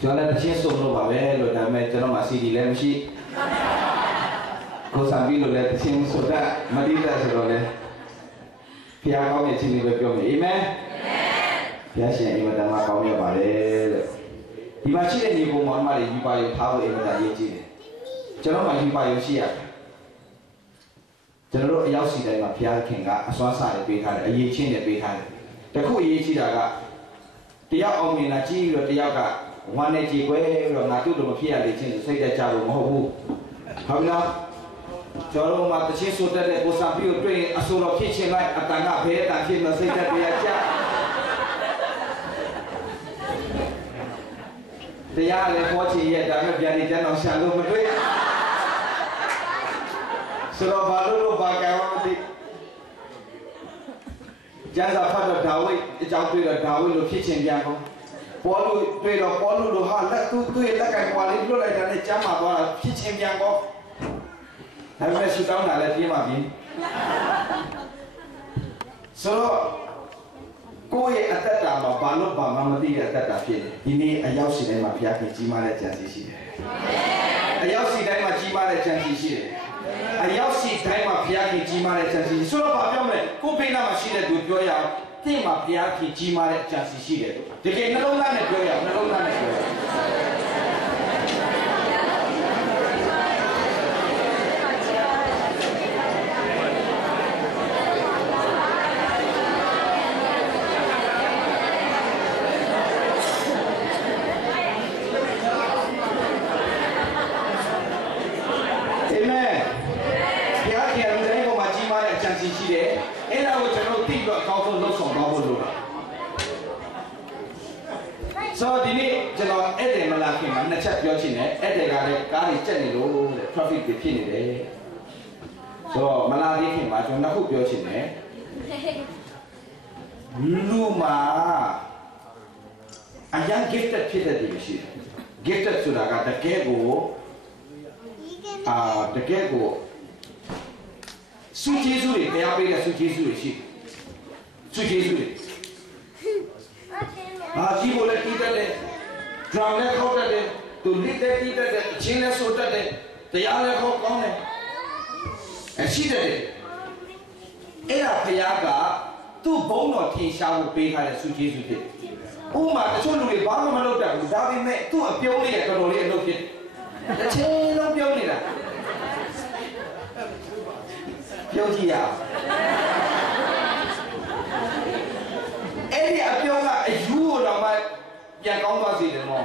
ကျွန်တော်လည်းတစ်ချင်းစုံလို့ပါပဲလို့ဒါပေမဲ့ကျွန်တော်မှ CD လည်းမရှိကိုစားပြီးလို့လည်းတစ်ချင်းဆိုတာမတိတာဆိုတော့လေဖျားကောင်းတဲ့ချင်းလေးပဲပြောမယ်အာမင်ဖျားရှင်အိမ်မတမကောင်းရပါလေတဲ့ဒီမှာရှိတဲ့ညီကောင်မောင်မတွေယူပါရုံထားဖို့အိမ်မတရေးကြည့်တယ်ကျွန်တော်မှယူပါရုံရှိရတယ်ကျွန်တော်တို့အရောက်စီတိုင်းမှာဘုရားခင်ကအစွမ်းစားတွေပေးထားတယ်အရေးချင်းတွေပေးထားတယ်တခုအရေးကြီးတာကတယောက်အောင်မြင်လာကြည့်ပြီးတော့တယောက်ကဝမ်းနဲ့ကြည်ခွဲပြီးတော့ငါတို့တို့မဖြစ်ရလေချင်းစိတ်သက်ကြလို့မဟုတ်ဘူးဟုတ်လားကျွန်တော်တို့မှာတချင်းဆိုတဲ့ကိုစားပြီးတော့တွေ့ရင်အဆိုတော်ဖြစ်ချင်လိုက်အတန်ကဘဲအတန်ဖြစ်မစိတ်သက်တရားကြတရားလည်းပေါ်ချင်ရဲ့ဒါပေမဲ့ပြန်နေကြတော့ရှာလို့မတွေ့ဆိုတော့ဘာလို့ဘာကောင်းမသိကျမ်းစာဖတ်တော့ဒါဝိဒ်အကြောင်းတွေ့တော့ဒါဝိဒ်လိုဖြစ်ချင်ပြန်ပေါ့ပေါ်လို့တွေ့တော့ပေါ်လို့ဟာလက်သူ့ရဲ့လက်ကပွားလေးလွတ်လိုက်တာနဲ့ကျမ်းမာသွားတာဖြစ်ချင်ပြန်ပေါ့ဒါပေမဲ့ဆူတောင်းတာလည်းပြေးပါပြီဆိုတော့ကိုယ့်ရဲ့အသက်တာမှာဘာလို့ဘာမှမသိတဲ့အသက်တာဖြစ်တယ်ဒီနေ့အရောက်စီတိုင်းမှာဘုရားခင်ကြီးမားတဲ့ကြံစီရှိတယ်အရောက်စီတိုင်းမှာကြီးမားတဲ့ကြံစီရှိတယ်အရောက်စီတိုင်းမှာဘုရားခင်ကြီးမားတဲ့ကြံစီဆိုတော့ဘာပြောမလဲကိုဖိနာမှာရှိတဲ့သူပြောရအောင်တင့်မှာဘုရားခင်ကြီးမားတဲ့ကြံစီရှိတယ်တကယ်နှလုံးသားနဲ့ပြောရအောင်နှလုံးသားနဲ့ပြောရအောင်ရှိတယ်အဲ့ဒါကိုကျွန်တော်သိတော့အကောင်းဆုံးလုပ်ဆောင်သွားဖို့လိုတာဆိုတော့ဒီနေ့ကျွန်တော်အဲ့တယ်မလာခင်မှာနှစ်ချက်ပြောချင်တယ်အဲ့တယ်ကလည်းကားတွေကျက်နေလို့တဲ့ traffic တွေဖြစ်နေတယ်ဆိုတော့မလာသေးခင်မှာကျွန်တော်နှစ်ခုပြောချင်တယ်လူမှာအရင် gifted ဖြစ်တဲ့သူရှိတယ် gifted ဆိုတာကတကယ်ကိုတကယ်ကိုစုကျေးဇူးတွေတရားပေးတဲ့စုကျေးဇူးတွေရှိစုကျေးဇူးတွေကြီးကိုလည်းတီးတတ်တယ် drum လည်းခေါက်တတ်တယ်သူလစ်တဲ့တီးတတ်တယ်အချင်းလည်းဆိုတတ်တယ်တရားလည်းခေါက်ကောင်းတယ်ရှိတယ်အဲ့ဒါဘုရားကသူ့ဘုန်းတော်ထင်ရှားဖို့ပေးထားတဲ့စုကျေးဇူးဖြစ်ဥမာတချို့လူတွေဘာမှမလုပ်တတ်ဘူးဒါပေမဲ့သူ့အပြုံးလေးကတော်တော်လေးအလုပ်ဖြစ်တစ်ချိန်လုံးပြုံးနေတာပြုံးကြည့်ရအောင်အဲ့ဒီအပြုံးကအယူကိုတော့မှပြန်ကောင်းသွားစေတယ်နော်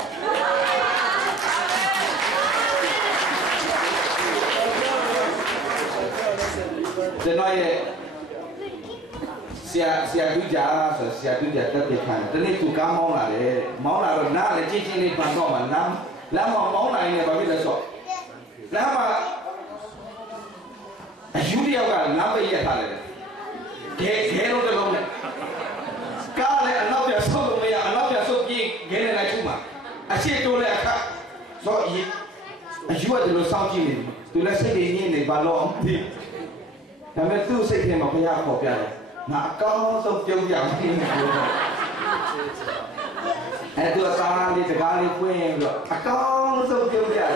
ကျွန်တော်ရဲ့ဆရာဒူးကြဆိုဆရာဒူးကြတက်ပြခံတနေ့သူကားမောင်းလာတယ်မောင်းလာတော့နားလည်းချင်းချင်းလေးပန်တော့မှလမ်းမှာမောင်းလာရင်လည်းဘာဖြစ်လဲဆိုလမ်းမှာအယူတယောက်ကလမ်းပိတ်ရက်ထားတယ်ခဲလုံးတစ်လုံးနဲ့ကားလည်းအနောက်ပြန်ဆုတ်လို့မရအနောက်ပြန်ဆုတ်ပြီးခဲနဲ့လိုက်ထုမှာအရှိတိုးလည်းအခါဆိုအယူကဒီလိုစောင့်ကြည့်နေသူလည်းစိတ်တွေညစ်နေပါလို့အောင်ဒီဒါပေမဲ့သူ့စိတ်ထဲမှာဘုရားခေါ်ပြတယ်ငါအကောင်းဆုံးပြုံးပြအောင်ပြီးနေလို့အဲ့သူအစားလေးတကားလေးဖွင့်ပြီးတော့အကောင်းဆုံးပြုံးပြတယ်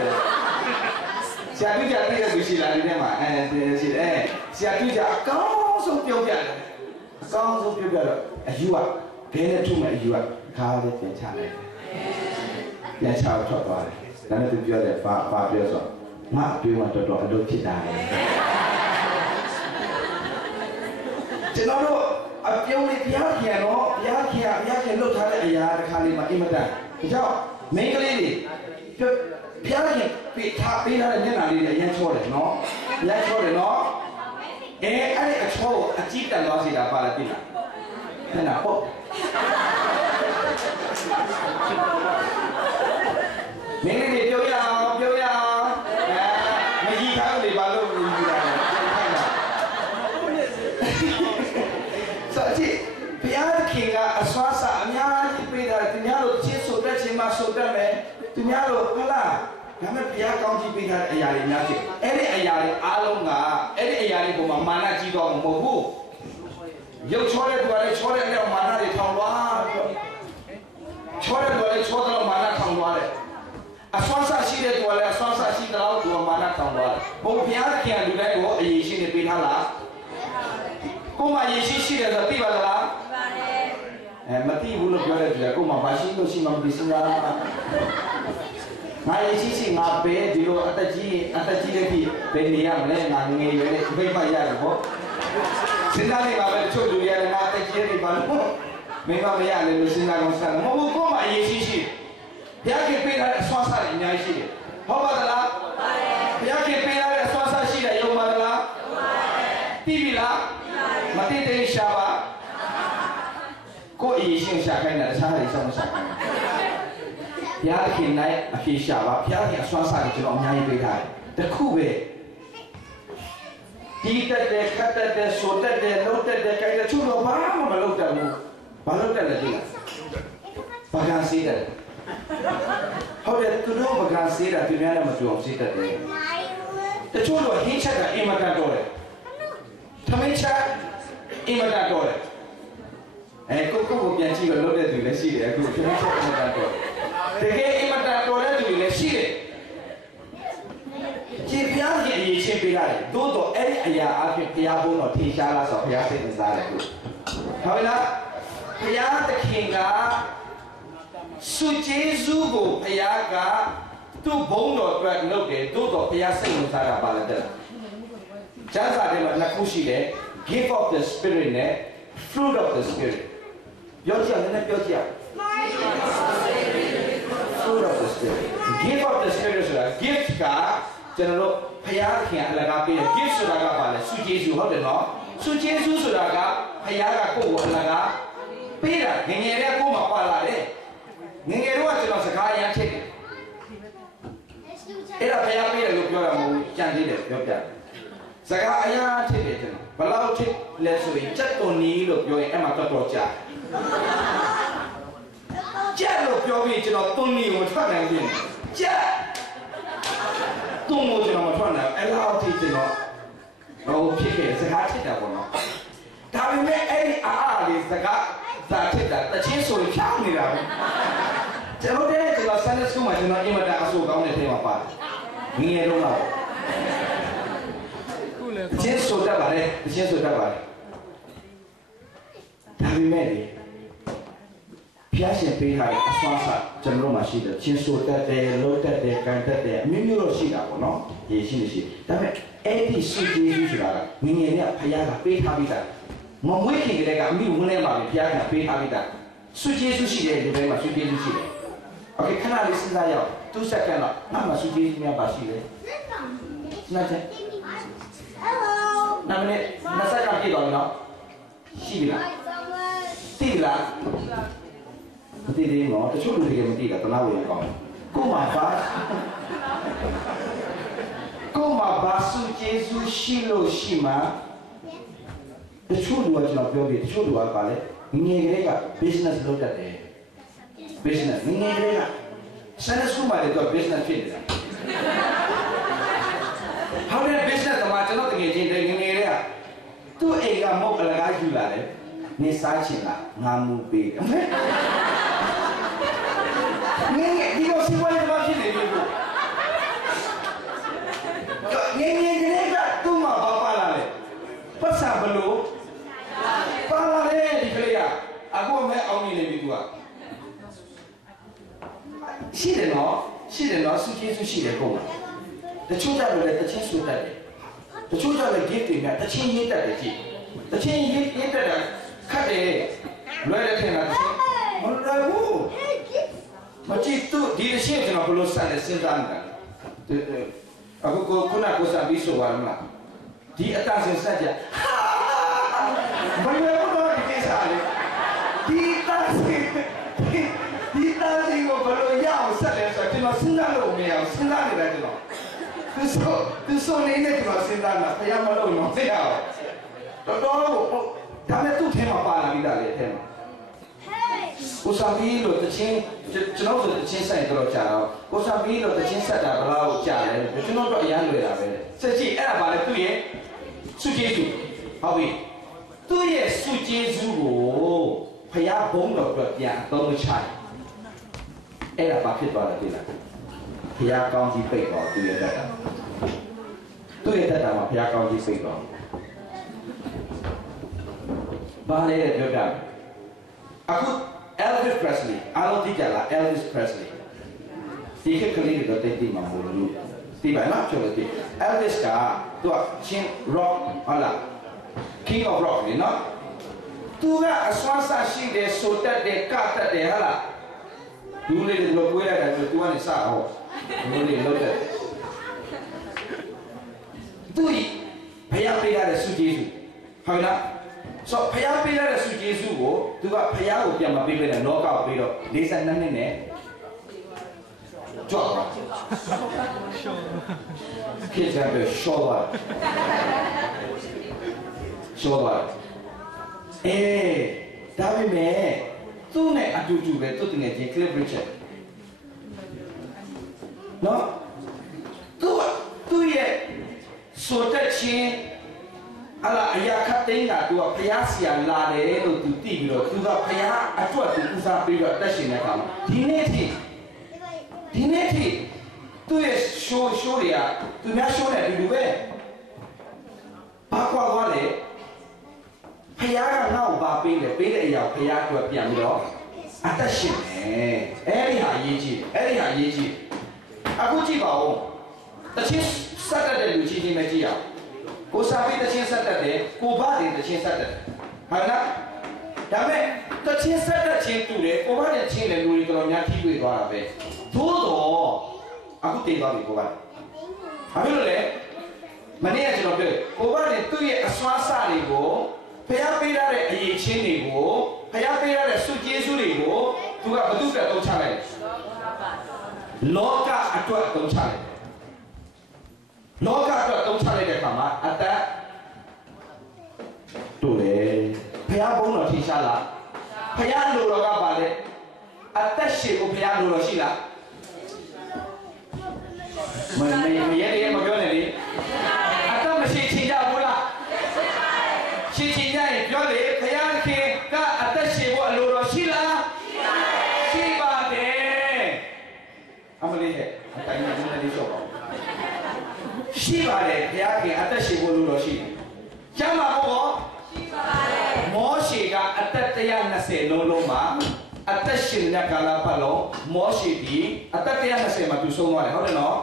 ဆရာတွေ့ကြတဲ့သူရှိလားဒီထဲမှာရှိတယ်ဆရာတွေ့ကြအကောင်းဆုံးပြုံးပြတယ်အကောင်းဆုံးပြုံးပြတော့အယူကဘဲနဲ့ထုမဲ့အယူကခါလေးပြန်ချလိုက်ပြန်ချတော့ထွက်သွားတယ်ဒါနဲ့သူပြောတယ်ဘာပြောဆိုငါတွေးမှတော်တော်အလုပ်ဖြစ်တာလေကျွန်တော်တို့အပြုံးလေးဘုရားခင်တော့ဘုရားခင်လှုပ်ထားတဲ့အရာတစ်ခါလေးမှာအင်မတန်ဒါကြောင့်မိန်းကလေးတွေဘုရားခင်ပေးထားတဲ့မျက်နှာလေးတွေအရင်ချောတယ်နော်အရင်ချောတယ်နော်အဲ့ဒီအချောကိုအကြည့်တန်သွားစေတာပါလားသိလားခဏပေါ့မင်းလေးပြောရအောင်မကြီးထားလို့ဘာလို့ယူတာလဲဆိုကြည့်ဘုရားခင်ကအစွမ်းစာအများကြီးပေးတာသူများတို့ချင်းဆိုတတ်ချင်းမှဆိုတတ်မယ်သူများတို့ဟုတ်လားဒါမဲ့ဘုရားကောင်းကြီးပေးထားတဲ့အရာတွေများဖြစ်အဲ့ဒီအရာတွေအားလုံးကအဲ့ဒီအရာတွေပုံမှာမာနကြီးတော့မဟုတ်ဘူးရုပ်ချောတဲ့သူကလည်းချောတဲ့နဲ့မာနတွေထောင်သွားချောတဲ့သူကလည်းချောတဲ့မာနထောင်သွားတယ် တဲ့သူကလည်းဆွမ်းစားရှိတဲ့လောက်သူကမာနတောင်းသွားတယ်ဘုရားခင်ကလူတိုင်းကိုအရေးရှိနေပေးထားလားကိုမရေးရှိတယ်ဆိုသိပါလားမသိဘူးလို့ပြောတဲ့သူကကိုမမရှိလို့ရှိမှမသိစရာငါရေးရှိငါပဲဒီလိုအသက်ကြီးတဲ့ပြီဘယ်နေရမလဲငါငယ်ရွယ်နဲ့ဘိတ်မရတယ်ပေါ့စဉ်းစားနေပါပဲတချို့လူတွေကလည်းငါအသက်ကြီးနေပါလို့မင်းမမရလေလို့စဉ်းစားကောင်းစားတယ်မဟုတ်ဘူးကိုမရေးရှိဘုရားခင်ပေးထားတဲ့အစွမ်းစားတွေအများကြီးရှိတယ်ဟုတ်ပါသလားဘုရားခင်ပေးထားတဲ့အစွမ်းစားရှိတယ်ယုံပါသလားသိပြီလားမသိတဲ့ရှာပါကိုအရေးရှင်ရှာခိုင်းတာတခြားဟာတွေစောင့်ရှာခိုင်းဘုရားခင်နိုင်အဖြေရှာပါဘုရားခင်အစွမ်းစားတွေကျွန်တော်အများကြီးပေးထားတယ်တခုပဲဒီတက်တဲ့ခတ်တက်တဲ့ဆိုတက်တဲ့လုံးတက်တဲ့ကြိုက်တဲ့ချို့တော့ဘာမှမလုပ်တတ်ဘူးဘာလုပ်တတ်လဲသိလားဘာကစီးတယ်ဟုတ်တယ်သူတို့ပကံစေးတာသူများလည်းမပြောအောင်စေးတတ်တယ်တချို့တော့ဟင်းချက်ကအင်မတန်တော့တယ်ထမင်းချက်အင်မတန်တော့တယ်ကိုပြန်ကြည့်လို့လုပ်တဲ့သူလည်းရှိတယ်အခုထမင်းချက်အင်မတန်တော့တကယ်အင်မတန်တော့တဲ့သူလည်းရှိတယ်ကြည်ပြားကြီးအရေးချင်းပေးရတယ်သို့တော့အဲ့ဒီအရာအဖြစ်ဘုရားဘုန်းတော်ထင်ရှားလားဆိုတော့ဘုရားစိတ်ဝင်စားတယ်ခုဟုတ်လားဘုရားသခင်ကစုကျေးဇူးကိုဘုရားကသူ့ဘုန်းတော်အတွက်လုပ်တယ်သို့တော့ဘုရားစိတ်ဝင်စားတာပါလေတဲ့ကျမ်းစာထဲမှာနှစ်ခုရှိတယ် gift of the spirit နဲ့ fruit of the spirit ပြောကြည့်ရတယ်ပြောကြည့်ရ fruit of the spirit gift of the spirit ဆိုတာ gift ကကျွန်တော်တို့ဘုရားခင်အလကားပေးတယ် gift ဆိုတာကပါလေစုကျေးဇူးဟုတ်တယ်နော်စုကျေးဇူးဆိုတာကဘုရားကကိုယ့်ကိုအလကားပေးတာငယ်ငယ်လေးကိုယ်မှာပါလာတယ်ငယ်ငယ်တော့ကျွန်တော်စကားအရင်ထည့်တယ်အဲ့ဒါဘုရားပေးတယ်လို့ပြောတာမဟုတ်ဘူးကြံသေးတယ်ပြောပြတယ်စကားအရင်ထည့်တယ်ကျွန်တော်ဘယ်လောက်ထည့်လဲဆိုရင်ချက်တော်နီးလို့ပြောရင်အဲ့မှာတော်ကြာချက်လို့ပြောပြီးကျွန်တော်တွန်းနီးကိုထွက်နိုင်ပြီချက်တွန်းကိုကျွန်တော်မထွက်နိုင်အဲ့လောက်ထိကျွန်တော်ဟိုဖြစ်ခဲ့စကားထည့်တာပေါ့နော်ဒါပေမဲ့အဲ့ဒီအားလေးစကားသာထည့်တာတချင်းဆိုရင်ဖြောင်းနေတာပဲကျွန်တော်တဲ့ကျွန်တော်ဆန်းတဲ့စုမှာကျွန်တော်အင်မတန်အဆိုးကောင်းတဲ့ထဲမှာပါတယ်ငငယ်တော့တော့ချင်းဆိုတတ်ပါလေချင်းဆိုတတ်ပါလေဒါပေမဲ့လေဖျားရှင်ပေးထားတဲ့အစွမ်းစားကျွန်တော်မှရှိတယ်ချင်းဆိုတတ်တယ်လုံးတတ်တယ်ကန်တတ်တယ်အမျိုးမျိုးတော့ရှိတာပေါ့နော်ရေးရှိနေရှိဒါပေမဲ့အဲ့ဒီစုကျေးဇူးဆိုတာကငငယ်နဲ့ဖျားကပေးထားပြီးသားမမွေးခင်ကလေးကအမိဝင်လဲပါပြီဖျားကပေးထားပြီးသားစုကျေးဇူးရှိတယ်ဒီဘက်မှာစုကျေးဇူးရှိတယ်โอเคခဏလေးစဉ်းစားရအောင်2 second တော့ငါမှစုကျေးဇူးများပါရှိတယ်နားချက်နာမည်နှစ်ဆက်ကပြည့်သွားပြီနော်ရှိပြီလားသိပြီလားမသိသေးဘူးနော်တချို့လူတွေကမသိတာတနာဝင်ကောင်းကို့မှာဘာစုကျေးဇူးရှိလို့ရှိမှတချို့လူကကျွန်တော်ပြောပြီးတချို့လူကပါလေငယ်ငယ်ကလေးက business လုပ်တတ်တယ် business ငယ်ငယ်ကလေးကဆန်းစုမှာတော့ business ဖြစ်နေတာဟောတဲ့ business ကမှကျွန်တော်တကယ်ချင်းငယ်ငယ်လေးကသူ့အိမ်ကမုတ်အလကားယူလာတယ်နေစားချင်လားငါမူပေးတယ်ငယ်ငယ်ဒီလိုစီးပွားရေးဘာဖြစ်နေပြီငယ်ငယ်ကလေးကသူ့မှာဘာပါလာလဲပတ်စံဘလို့ပါလာတယ်ဒီကလေးကအခုမဲ့အောင်နေပြီသူကရှိတယ်နော်စုကျေးဇူးရှိတယ်ကိုတချို့ကြလို့လည်းတချင်းဆိုတတ်တယ်တချို့ကြလည်း gift တွေနဲ့တချင်းရေးတတ်တယ်ကြည့်တချင်းရေးတတ်တာခတ်တယ်လွယ်တဲ့ထင်တာမလွယ်ဘူးမကြည့်သူဒီတချင်းကျွန်တော်ဘလို့ဆက်နေစဉ်းစားနေတာအခုခုနကစားပြီးဆိုပါမလားဒီအတဆင်ဆက်ကြဘယ်လိုတော့ဒီကိစ္စလဲဒီတဆင်ကိုဘယ်လိုရအောင်ဆက်လဲဆိုတော့ကျွန်တော်စဉ်းစားလို့မရအောင်စဉ်းစားနေတယ်ကျွန်တော်သူဆိုနေတဲ့ကျွန်တော်စဉ်းစားတာဘယ်ရမလို့မသိရအောင်တော်တော်ဒါနဲ့သူ့ထဲမှာပါလာပြီးသားလေထဲမှာကိုစားပြီးလို့တချင်းကျွန်တော်ဆိုတချင်းဆိုင်တော့ကြာတော့ကိုစားပြီးလို့တချင်းဆက်တာဘယ်လောက်ကြာလဲကျွန်တော်တော့အရန်လွယ်တာပဲဆက်ကြည့်အဲ့ဒါပါလေသူ့ရဲ့စုကျေးဇူးဟုတ်ပြီသူ့ရဲ့စုကျေးဇူးကိုဖျားဘုံတော်အတွက်ပြန်အသုံးချတယ်အဲ့ဒါဘာဖြစ်သွားလဲသိလား ဘုရားကောင်းကြီးပိတ်တော့သူရဲ့တက်တာသူ့ရဲ့တက်တာမှာဘုရားကောင်းကြီးပိတ်တော့ဘာလဲပြောပြအခု Elvis Presley အားလုံးသိကြလား Elvis Presley ဒီခေတ်ကလေးတွေတိတ်မှာမဟုတ်ဘူးဒီပိုင်းမှာပြောလို့ဒီ Elvis ကသူကချင်း rock ဟုတ်လား King of Rock နော်သူကအစွမ်းစားရှိတယ်ဆိုတတ်တယ်ကတတ်တယ်ဟုတ်လားလူလေးတွေလို့ပြောရတာဆိုသူကနေစအောင်လူလေးလောက်တယ်သူဘုရားပေးရတဲ့ဆုကျေးဇူးဟုတ်လားဆိုဘုရားပေးရတဲ့ဆုကျေးဇူးကိုသူကဘုရားကိုပြန်မပေးဘဲနဲ့လောကကိုပေးတော့42နှစ်နဲ့ကြောက်ပါဖြစ်ကြတယ်ရှော့ပါရှော့ပါဒါပေမဲ့သူ့နဲ့အတူတူပဲသူ့တငယ်ချင်း Cliff Richard နော်သူ့ရဲ့ဆိုတဲ့ချင်းအရာခတ်တဲ့ကသူကဘုရားဆရာလာတယ်လို့သူသိပြီးတော့သူကဘုရားအတွက်သူဥစားပြီးတော့တက်ရှင်တဲ့အခါမှာဒီနေ့ထိသူ့ရဲ့ show တွေကသူများ show နဲ့အတူတူပဲဘာကွာသွားလဲဘုရားကငါ့ကိုပါပေးတယ်ပေးတဲ့အရာဘုရားအတွက်ပြန်ပြီးတော့အသက်ရှင်တယ်အဲ့ဒီဟာအရေးကြီးအခုကြည့်ပါဦးတချင်းဆက်တတ်တဲ့လူချင်းပဲကြည့်ရအောင်ကိုစာပေတချင်းဆက်တတ်တယ်ကိုဘာတွေတချင်းဆက်တတ်တယ်ဟုတ်လားဒါပေမဲ့တချင်းဆက်တတ်ချင်းတူတယ်ကိုဘာနဲ့ချင်းတဲ့လူတွေတော်တော်များထိတွေ့သွားတာပဲသို့တော့အခုတည်သွားပြီကိုဘာဘာဖြစ်လို့လဲမနေ့ကကျွန်တော်ပြောကိုဘာနဲ့သူ့ရဲ့အစွမ်းစားတွေကိုဖျားပေးရတဲ့အရေးချင်းတွေကိုဖျားပေးရတဲ့စုကျေးဇူးတွေကိုသူကဘသူ့အတွက်သုံးချလိုက်လောကအတွက်သုံးချလိုက်လောကအတွက်သုံးချလိုက်တဲ့အခါမှာအသက်တို့လေဖျားဘုန်းတော်ထိရှားလားဖျားလိုတော်ကပါလေအသက်ရှင်ကိုဖျားလိုတော်ရှိလားမရဲမပြောနဲ့လေအသက်မရှိချင်ကြဘူးလားရှင်းချင်းကြရင်ပြောလေဘုရားခင်ကအသက်ရှင်ဖို့အလိုတော်ရှိလားရှိပါတယ်အမလေးဟဲ့အတိုင်းမှာဒီနေ့ကြောက်ပါရှိပါတယ်ဘုရားခင်အသက်ရှင်ဖို့အလိုတော်ရှိတယ်ကျမ်းမာဖို့ရောရှိပါတယ်မောရှေကအသက်120လုံးမှာအသက်ရှင်တဲ့ကာလပတ်လုံးမောရှေဒီအသက်120မှာသူဆုံးသွားတယ်ဟုတ်တယ်နော်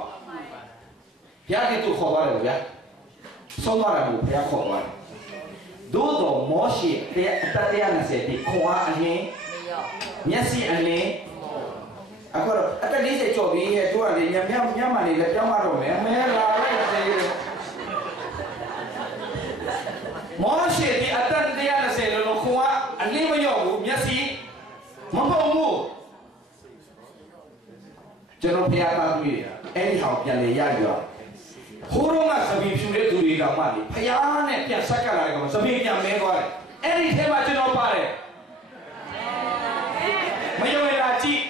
ဘုရားခင်သူခေါ်သွားတယ်ဗျာဆုံးသွားတယ်ဘုရားခေါ်သွားတယ်သို့တော်မောရှေအသက်120ဒီခွန်အားအလင်းမျက်စိအလင်းအခုတော့အသက်40ကျော်ပြီးရဲ့သူကလေညမှနေလည်းပြောင်းမတော့မယ်မဲလာလိုက်သေးမောရှေဒီအသက်120လုံးခွန်အားအလင်းမရောက်ဘူးမျက်စိမပုံဘူးကျွန်တော်ဖျားသားပြီးအဲ့ဒီဟောင်ပြန်လေရရဟိုတော့ကသပင်ဖြူတဲ့သူတွေတောင်မှလေဖျားနဲ့ပြန်ဆက်ကလာတယ်ကောင်သပင်ပြန်မဲသွားတယ်အဲ့ဒီထဲမှာကျွန်တော်ပါတယ်မယုံရတာကြည့်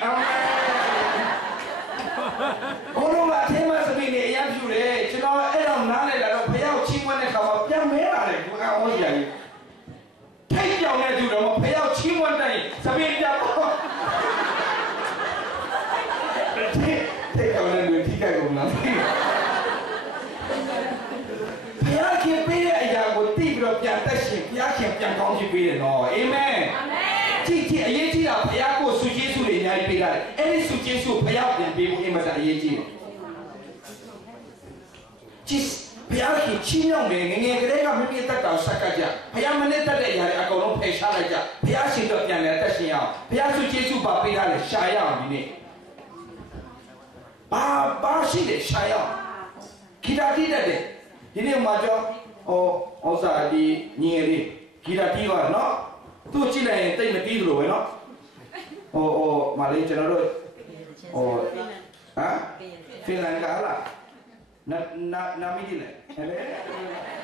ဟိုတော့ကအထဲမှာသပင်တွေအရင်ဖြူတယ်ကျွန်တော်အဲ့တော့နားလိုက်လာတော့ဖျားကိုချင်းမွန်းတဲ့ခါမှာပြန်မဲလာတယ်ကိုကဟောရည်ထိတ်ပြောင်တဲ့သူတော့ဖျားကိုချင်းမွန်းတဲ့သပင်ပြန်ပေါ့ထိတ်ပြောင်တဲ့လူထိခိုက်ကုန်လားဘုရားခင်ပေးတဲ့အရာကိုသိပြီးတော့ပြန်သက်ရှင်ဘုရားခင်ပြန်ကောင်းချီးပေးတယ်နော်အာမင်ကြည့်အရေးကြီးတာဘုရားကိုဆုကျေးဇူးတွေအများကြီးပေးရတယ်အဲ့ဒီဆုကျေးဇူးဘုရားပြန်ပေးဖို့အင်မတန်အရေးကြီးတယ်ကြည့်ဘုရားခင်ချီးမြှောက်တယ်ငယ်ကလေးကမိမိတက်တာဆက်ကကြဘုရားမနဲ့တက်တဲ့အရာတွေအကုန်လုံးဖယ်ရှားလိုက်ကြဘုရားရှင်တော့ပြန်လဲတက်ရှင်အောင်ဘုရားဆုကျေးဇူးပါပေးရတယ်ရှာရအောင်ဒီနေ့ဘာရှိတယ်ရှာရအောင်ခိတာတိတက်တယ်ဒီနေ့မှာကြောဥစ္စာဒီညီရည်ဂီတာတီးသွားနော်သူ့ကြည့်လိုက်ရင်တိတ်မတီးလို့ပဲနော်မလေးကျွန်တော်တို့ဖင်လန်ကလားနာမည်ကြီးလေဟဲ့